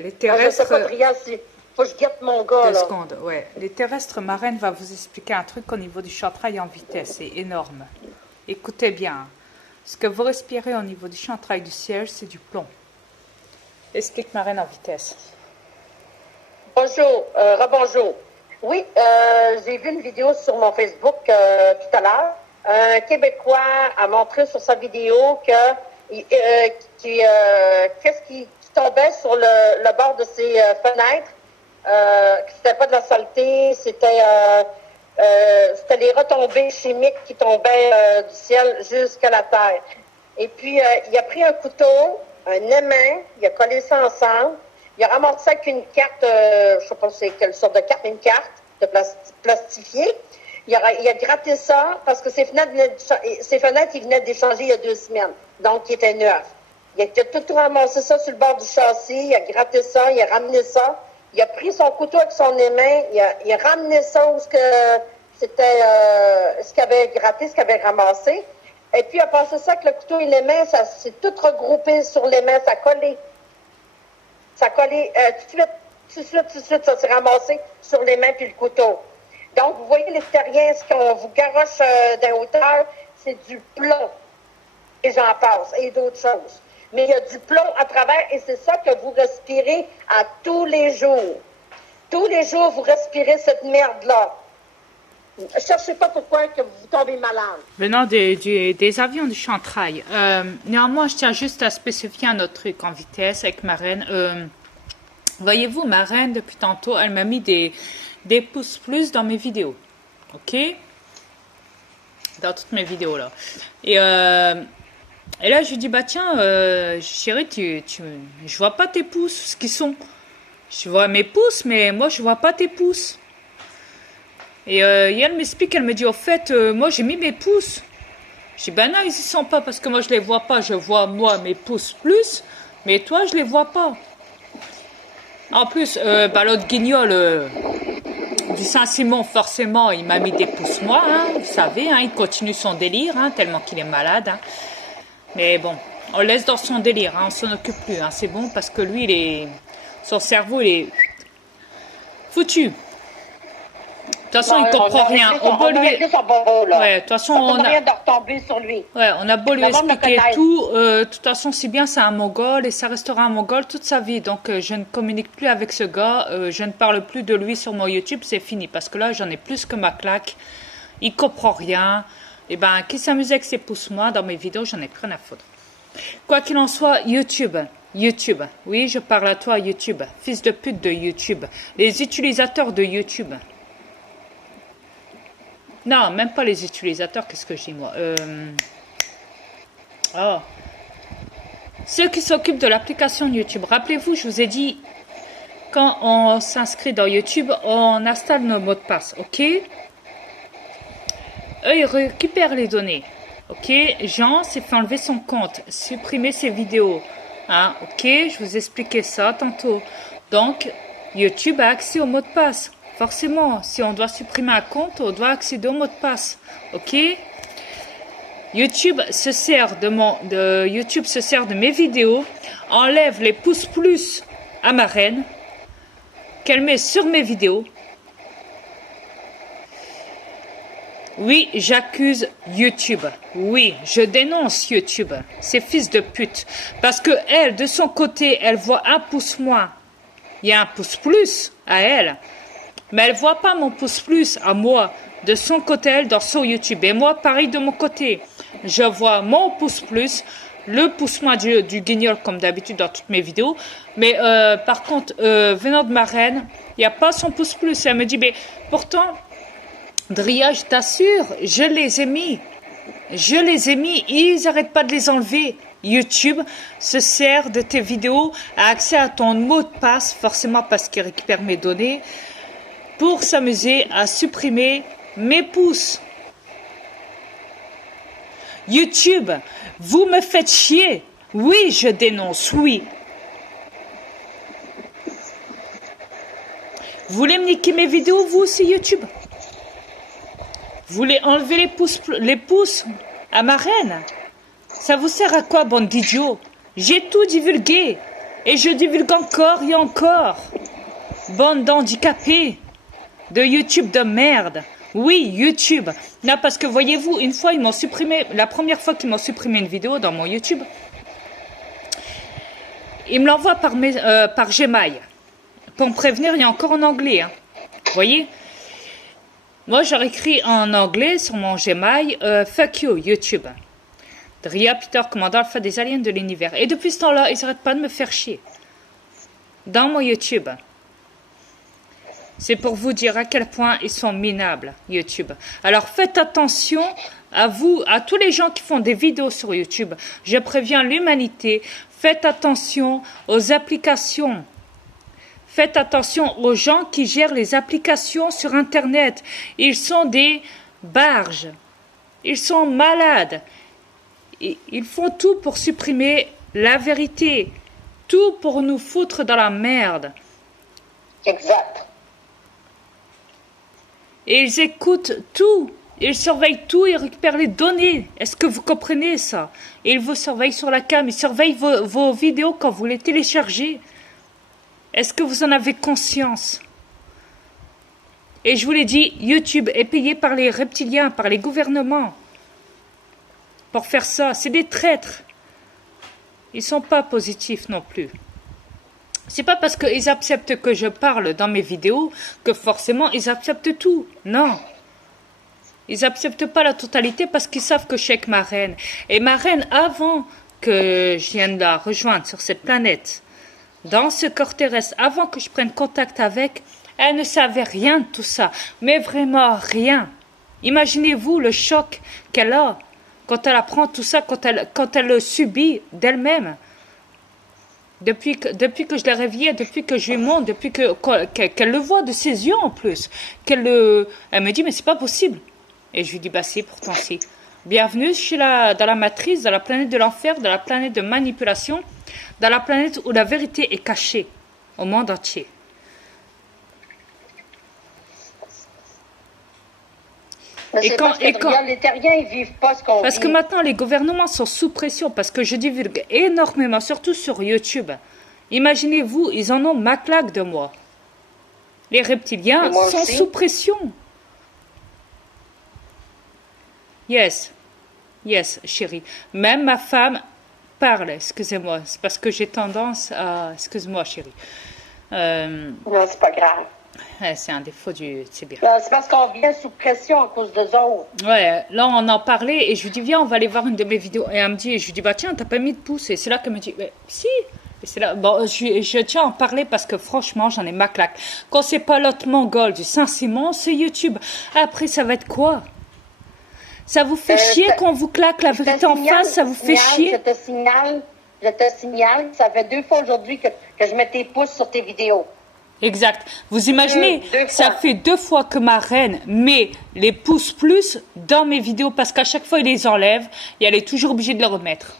les terrestres... je sais pas, Dria, faut que je guette mon gars, là. Secondes, ouais. Les terrestres marraines va vous expliquer un truc au niveau du chantrail en vitesse. C'est énorme. Écoutez bien. Ce que vous respirez au niveau du chantrail du siège, c'est du plomb. Explique marraine en vitesse. Bonjour, rebonjour. Oui, j'ai vu une vidéo sur mon Facebook tout à l'heure. Un Québécois a montré sur sa vidéo que qu'est-ce qui tombait sur le bord de ses fenêtres. Que c'était pas de la saleté, c'était les retombées chimiques qui tombaient du ciel jusqu'à la terre. Et puis, il a pris un couteau, un aimant, il a collé ça ensemble, il a ramassé ça avec une carte, je sais pas c'est quelle sorte de carte, une carte de plastifiée. Il a gratté ça parce que ses fenêtres, il venait d'échanger il y a 2 semaines. Donc, il était neuf. Il a tout ramassé ça sur le bord du châssis, il a gratté ça, il a ramené ça. Il a pris son couteau avec son aimant, il a ramené ça où c'était ce qu'il avait gratté, ce qu'il avait ramassé. Et puis, il a passé ça avec le couteau et l'aimant, ça s'est tout regroupé sur l'aimant, ça a collé. Ça a collé tout de suite, ça s'est ramassé sur l'aimant puis le couteau. Donc, vous voyez les terriens, ce qu'on vous garoche d'un hauteur, c'est du plomb. Et j'en passe, et d'autres choses. Mais il y a du plomb à travers et c'est ça que vous respirez à tous les jours. Tous les jours, vous respirez cette merde-là. Ne cherchez pas pourquoi que vous tombez malade. Venant des avions du chantrail. Néanmoins, je tiens juste à spécifier un autre truc en vitesse avec ma reine. Voyez-vous, ma reine, depuis tantôt, elle m'a mis des pouces plus dans mes vidéos. OK? Dans toutes mes vidéos, là. Et là, je lui dis, bah tiens, chérie, je vois pas tes pouces, ce qu'ils sont. Je vois mes pouces, mais moi, je vois pas tes pouces. Et elle m'explique, elle me dit, au fait, moi, j'ai mis mes pouces. Je dis, ben non, ils y sont pas, parce que moi, je les vois pas. Je vois, moi, mes pouces plus, mais toi, je les vois pas. En plus, l'autre guignol du Saint-Simon, forcément, il m'a mis des pouces, moi, hein, vous savez, hein, il continue son délire, hein, tellement qu'il est malade, hein. Mais bon, on le laisse dans son délire, hein, on s'en occupe plus, hein, c'est bon parce que lui, son cerveau, il est foutu. De toute façon, il comprend rien. On peut lui... Ouais, de toute façon, on a... de retomber sur lui. Ouais, on a beau lui expliquer tout. De toute façon, c'est bien, c'est un Mongol et ça restera un Mongol toute sa vie. Donc, je ne communique plus avec ce gars. Je ne parle plus de lui sur mon YouTube. C'est fini parce que là, j'en ai plus que ma claque. Il comprend rien. Et ben, qui s'amuse avec ses pouces-moi dans mes vidéos, j'en ai plus rien à foutre. Quoi qu'il en soit, YouTube. Oui, je parle à toi, YouTube. Fils de pute de YouTube. Les utilisateurs de YouTube. Non, même pas les utilisateurs, qu'est-ce que je dis moi Ceux qui s'occupent de l'application YouTube. Rappelez-vous, je vous ai dit, quand on s'inscrit dans YouTube, on installe nos mots de passe, ok? Eux, ils récupèrent les données, ok? Jean s'est fait enlever son compte, supprimer ses vidéos, hein, ok? Je vous expliquais ça tantôt. Donc, YouTube a accès aux mots de passe. Forcément, si on doit supprimer un compte, on doit accéder au mot de passe. OK? YouTube se sert de mes vidéos, enlève les pouces plus à ma reine, qu'elle met sur mes vidéos. Oui, j'accuse YouTube. Oui, je dénonce YouTube. Ces fils de pute. Parce que elle, de son côté, elle voit un pouce moins. Il y a un pouce plus à elle. Mais elle voit pas mon pouce plus à moi, de son côté, elle, dans son YouTube. Et moi, pareil de mon côté. Je vois mon pouce plus, le pouce moins du guignol, comme d'habitude dans toutes mes vidéos. Mais par contre, venant de ma reine, il n'y a pas son pouce plus. Elle me dit, mais pourtant, Dria, je t'assure, je les ai mis. Ils n'arrêtent pas de les enlever. YouTube se sert de tes vidéos, a accès à ton mot de passe, forcément parce qu'il récupère mes données, pour s'amuser à supprimer mes pouces. YouTube, vous me faites chier. Oui, je dénonce, oui. Vous voulez me niquer mes vidéos, vous aussi, YouTube? Vous voulez enlever les pouces à ma reine? Ça vous sert à quoi, bande d'idiots? J'ai tout divulgué. Et je divulgue encore et encore. Bande d'handicapés. De YouTube de merde. Oui, YouTube. Non, parce que voyez-vous, une fois, ils m'ont supprimé, la première fois qu'ils m'ont supprimé une vidéo dans mon YouTube, ils me l'envoient par Gmail. Pour me prévenir, il y a encore en anglais. Hein. Vous voyez? Moi, j'aurais écrit en anglais sur mon Gmail, fuck you, YouTube. Dria Peter, commandant alpha des aliens de l'univers. Et depuis ce temps-là, ils n'arrêtent pas de me faire chier. Dans mon YouTube. C'est pour vous dire à quel point ils sont minables, YouTube. Alors faites attention à vous, à tous les gens qui font des vidéos sur YouTube. Je préviens l'humanité. Faites attention aux applications. Faites attention aux gens qui gèrent les applications sur Internet. Ils sont des barges. Ils sont malades. Ils font tout pour supprimer la vérité. Tout pour nous foutre dans la merde. Exact. Et ils écoutent tout. Ils surveillent tout, ils récupèrent les données. Est-ce que vous comprenez ça? Et ils vous surveillent sur la cam. Ils surveillent vos vidéos quand vous les téléchargez. Est-ce que vous en avez conscience? Et je vous l'ai dit, YouTube est payé par les reptiliens, par les gouvernements. Pour faire ça, c'est des traîtres. Ils sont pas positifs non plus. C'est pas parce qu'ils acceptent que je parle dans mes vidéos que forcément ils acceptent tout. Non. Ils acceptent pas la totalité parce qu'ils savent que je suis avec ma reine. Et ma reine, avant que je vienne la rejoindre sur cette planète, dans ce corps terrestre, avant que je prenne contact avec, elle ne savait rien de tout ça. Mais vraiment rien. Imaginez-vous le choc qu'elle a quand elle apprend tout ça, quand elle le subit d'elle-même. Depuis que je l'ai réveillée, depuis que je lui montre, depuis qu'elle le voit de ses yeux en plus, elle me dit mais c'est pas possible. Et je lui dis bah si, pourtant si. Bienvenue dans la matrice, dans la planète de l'enfer, dans la planète de manipulation, dans la planète où la vérité est cachée au monde entier. Les terriens, ils vivent pas ce qu'on vit. Parce que maintenant, les gouvernements sont sous pression, parce que je divulgue énormément, surtout sur YouTube. Imaginez-vous, ils en ont ma claque de moi. Les reptiliens sont sous pression. Yes, chérie. Même ma femme parle, excusez-moi. C'est parce que j'ai tendance à... Excuse-moi, chérie. Non, c'est pas grave. C'est un défaut c'est bien. C'est parce qu'on vient sous pression à cause d'eux autres. Ouais, là on en parlait et je lui dis viens on va aller voir une de mes vidéos. Et elle me dit, et je lui dis bah tiens t'as pas mis de pouce. Et c'est là qu'elle me dit mais si. Et c'est là, bon je tiens à en parler parce que franchement j'en ai ma claque. Quand c'est pas l'autre mongol du Saint-Simon, c'est YouTube. Après ça va être quoi? Ça vous fait chier qu'on vous claque la vérité en face, ça vous fait chier? Je te signale, ça fait 2 fois aujourd'hui que je mets tes pouces sur tes vidéos. Exact. Vous imaginez, ça fait 2 fois que ma reine met les pouces plus dans mes vidéos parce qu'à chaque fois, il les enlève et elle est toujours obligée de les remettre.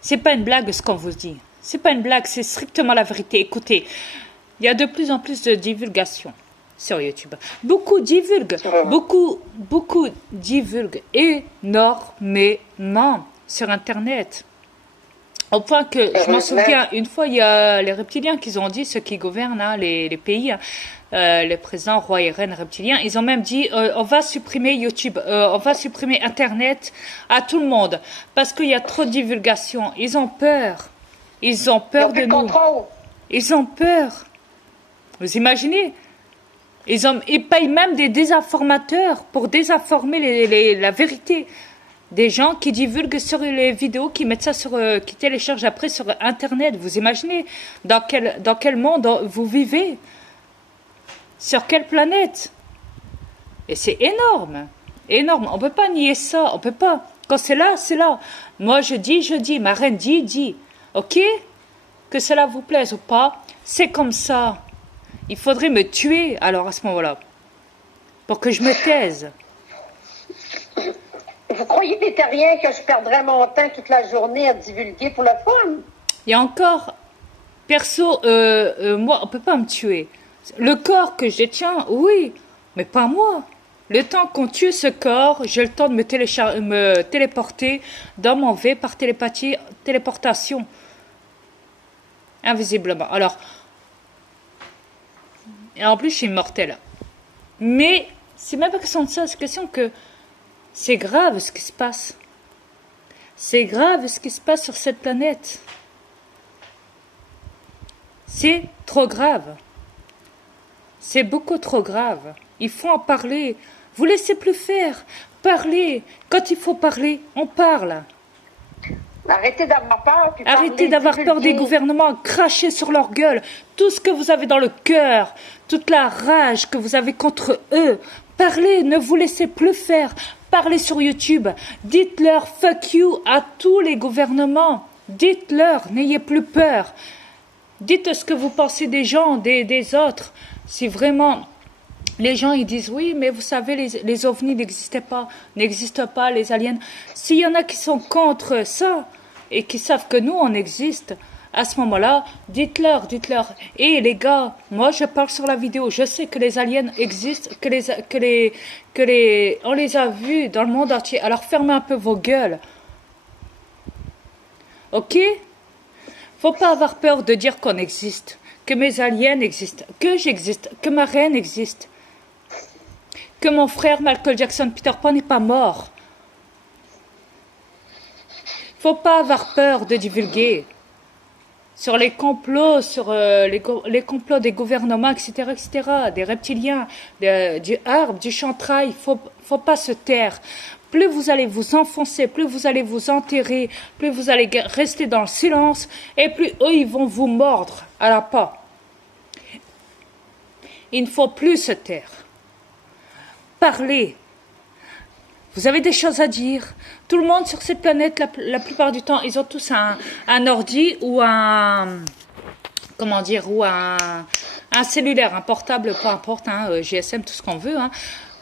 C'est pas une blague ce qu'on vous dit. C'est pas une blague, c'est strictement la vérité. Écoutez, il y a de plus en plus de divulgation sur YouTube. Beaucoup divulguent, beaucoup divulguent énormément sur Internet. Au point que, je m'en souviens, une fois, il y a les reptiliens qui ont dit, ceux qui gouvernent hein, les pays, les présidents, rois et reines reptiliens, ils ont même dit, on va supprimer YouTube, on va supprimer Internet à tout le monde, parce qu'il y a trop de divulgation. Ils ont peur. Ils ont peur de nous. Ils ont peur. Vous imaginez? Ils payent même des désinformateurs pour désinformer la vérité. Des gens qui divulguent sur les vidéos, qui mettent ça qui téléchargent après sur Internet. Vous imaginez dans quel monde vous vivez? Sur quelle planète? Et c'est énorme. Énorme. On ne peut pas nier ça. On peut pas. Quand c'est là, c'est là. Moi, je dis. Ma reine dit. OK? Que cela vous plaise ou pas, c'est comme ça. Il faudrait me tuer, alors, à ce moment-là. Pour que je me taise. Vous croyez, les terriens, que je perdrais mon temps toute la journée à divulguer pour le fun? Il y a encore, perso, moi, on peut pas me tuer. Le corps que je détiens, oui, mais pas moi. Le temps qu'on tue ce corps, j'ai le temps de me téléporter dans mon V par télépathie, téléportation. Invisiblement. Alors, et en plus, je suis immortelle. Mais, c'est même pas question de ça, c'est question que c'est grave ce qui se passe. C'est grave ce qui se passe sur cette planète. C'est trop grave. C'est beaucoup trop grave. Il faut en parler. Vous laissez plus faire. Parlez. Quand il faut parler, on parle. Arrêtez d'avoir peur. Puis Arrêtez d'avoir peur des gouvernements, crachez sur leur gueule. Tout ce que vous avez dans le cœur, toute la rage que vous avez contre eux. Parlez, ne vous laissez plus faire. Parlez sur YouTube. Dites-leur fuck you à tous les gouvernements. Dites-leur, n'ayez plus peur. Dites ce que vous pensez des gens, des autres. Si vraiment les gens ils disent oui, mais vous savez, les ovnis n'existent pas, les aliens. S'il y en a qui sont contre ça et qui savent que nous on existe, à ce moment-là, dites-leur. Et les gars, moi je parle sur la vidéo, je sais que les aliens existent, on les a vus dans le monde entier. Alors fermez un peu vos gueules. Ok? Faut pas avoir peur de dire qu'on existe, que mes aliens existent, que j'existe, que ma reine existe, que mon frère Michael Jackson Peter Pan n'est pas mort. Faut pas avoir peur de divulguer sur les complots, sur les complots des gouvernements, etc., des reptiliens, du arbre, du chantrail. Faut pas se taire. Plus vous allez vous enfoncer, plus vous allez vous enterrer, plus vous allez rester dans le silence, et plus eux, ils vont vous mordre à la peau. Il ne faut plus se taire. Parlez. Vous avez des choses à dire. Tout le monde sur cette planète, la plupart du temps, ils ont tous un ordi ou un cellulaire, un portable, peu importe, GSM, tout ce qu'on veut.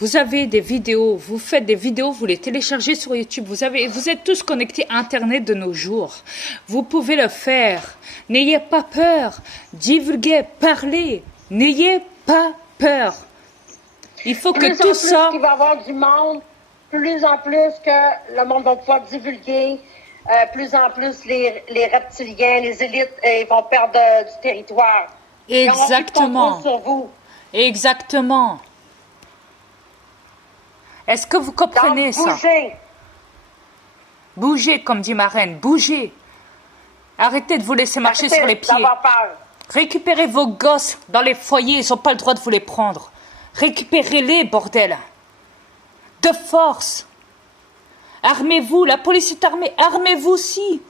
Vous avez des vidéos, vous faites des vidéos, vous les téléchargez sur YouTube. Vous êtes tous connectés à Internet de nos jours. Vous pouvez le faire. N'ayez pas peur. Divulguez, parlez. N'ayez pas peur. Il faut que tout ça... Il va y avoir du monde, plus en plus que le monde va pouvoir divulguer, plus en plus les reptiliens, les élites, ils vont perdre du territoire. Exactement. Sur vous. Exactement. Est-ce que vous comprenez ça? Bougez. Bougez, comme dit ma reine, bougez. Arrêtez de vous laisser marcher sur les pieds. Récupérez vos gosses dans les foyers, ils n'ont pas le droit de vous les prendre. Récupérez-les, bordel. De force. Armez-vous, la police est armée, armez-vous aussi.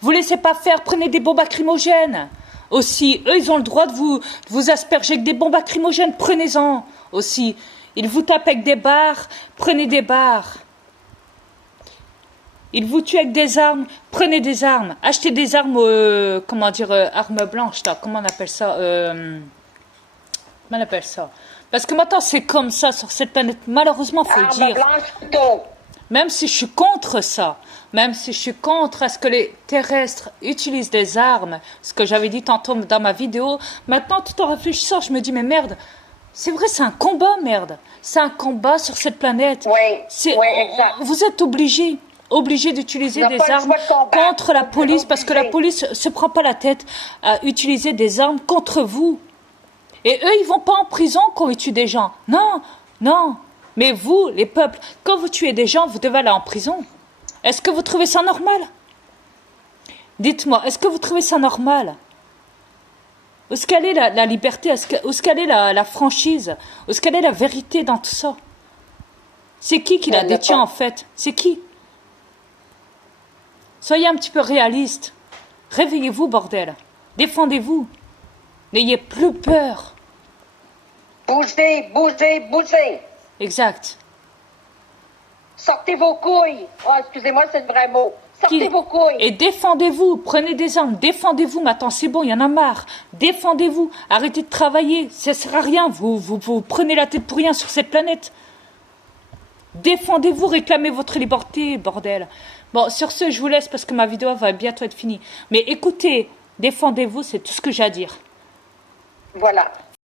Vous laissez pas faire, prenez des bombes lacrymogènes. Aussi, eux, ils ont le droit de vous asperger avec des bombes lacrymogènes, prenez-en aussi. Ils vous tapent avec des barres, prenez des barres. Ils vous tuent avec des armes, prenez des armes. Achetez des armes, armes blanches, là, comment on appelle ça Comment on appelle ça? Parce que maintenant, c'est comme ça sur cette planète. Malheureusement, il faut le dire. Blanche, même si je suis contre ça, même si je suis contre à ce que les terrestres utilisent des armes, ce que j'avais dit tantôt dans ma vidéo, maintenant, tout en réfléchissant, je me dis, mais merde, c'est vrai, c'est un combat, merde. C'est un combat sur cette planète. Oui, exact. Vous êtes obligés d'utiliser des armes contre la police, parce que la police se prend pas la tête à utiliser des armes contre vous. Et eux, ils vont pas en prison quand ils tuent des gens. Non, non. Mais vous, les peuples, quand vous tuez des gens, vous devez aller en prison. Est-ce que vous trouvez ça normal? Dites-moi, est-ce que vous trouvez ça normal? Où est-ce qu'elle est la liberté? Où est-ce qu'elle est la franchise? Où est-ce qu'elle est la vérité dans tout ça? C'est qui la détient en fait? C'est qui? Soyez un petit peu réaliste. Réveillez-vous, bordel. Défendez-vous. N'ayez plus peur. Bougez, bougez, bougez. Exact. Sortez vos couilles. Oh, excusez-moi, c'est le vrai mot. Sortez vos couilles. Et défendez-vous. Prenez des armes. Défendez-vous. Maintenant, c'est bon, il y en a marre. Défendez-vous. Arrêtez de travailler. Ça ne sert à rien. Vous prenez la tête pour rien sur cette planète. Défendez-vous. Réclamez votre liberté, bordel. Bon, sur ce, je vous laisse parce que ma vidéo va bientôt être finie. Mais écoutez, défendez-vous, c'est tout ce que j'ai à dire. Voilà.